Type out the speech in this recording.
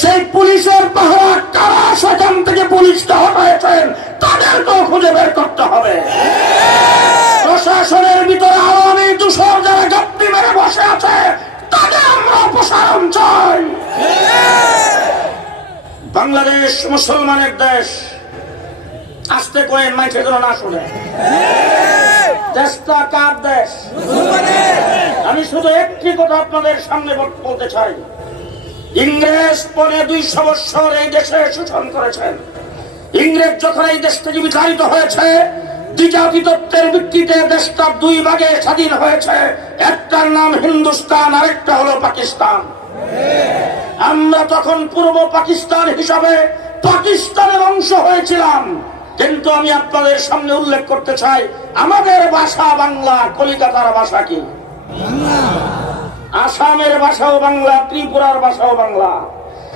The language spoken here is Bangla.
সেই পুলিশের পাহারা কারা সেখান থেকে পুলিশকে হটাইছেন তাদেরকেও খুঁজে বের করতে হবে। প্রশাসনের ভিতরে আওয়ামী দূষর যারা গাপ্পি মেরে বসে আছে তাদের আমরা অপসারণ চাই। বাংলাদেশ মুসলমানের দেশ, আস্তে কয়েন মাইকে যেন না শুনে। দেশটা কার দেশ? আমি শুধু একটি কথা আপনাদের সামনে বলতে চাই। ইংরেজ পরে 200 বছর এই দেশে শোষণ করেছেন। ইংরেজ যখন এই দেশ থেকে বিতাড়িত হয়েছে, দ্বিজাতিতত্ত্বের ভিত্তিতে দেশটা 2 ভাগে স্বাধীন হয়েছে। একটার নাম হিন্দুস্তান, আরেকটা হলো পাকিস্তান। আমরা তখন পূর্ব পাকিস্তান হিসাবে পাকিস্তানের অংশ হয়েছিলাম। কিন্তু আমি আপনাদের সামনে উল্লেখ করতে চাই, আমাদের ভাষা বাংলা। কলিকাতার ভাষা কি? আসামের ভাষাও বাংলা, ত্রিপুরার ভাষাও বাংলা।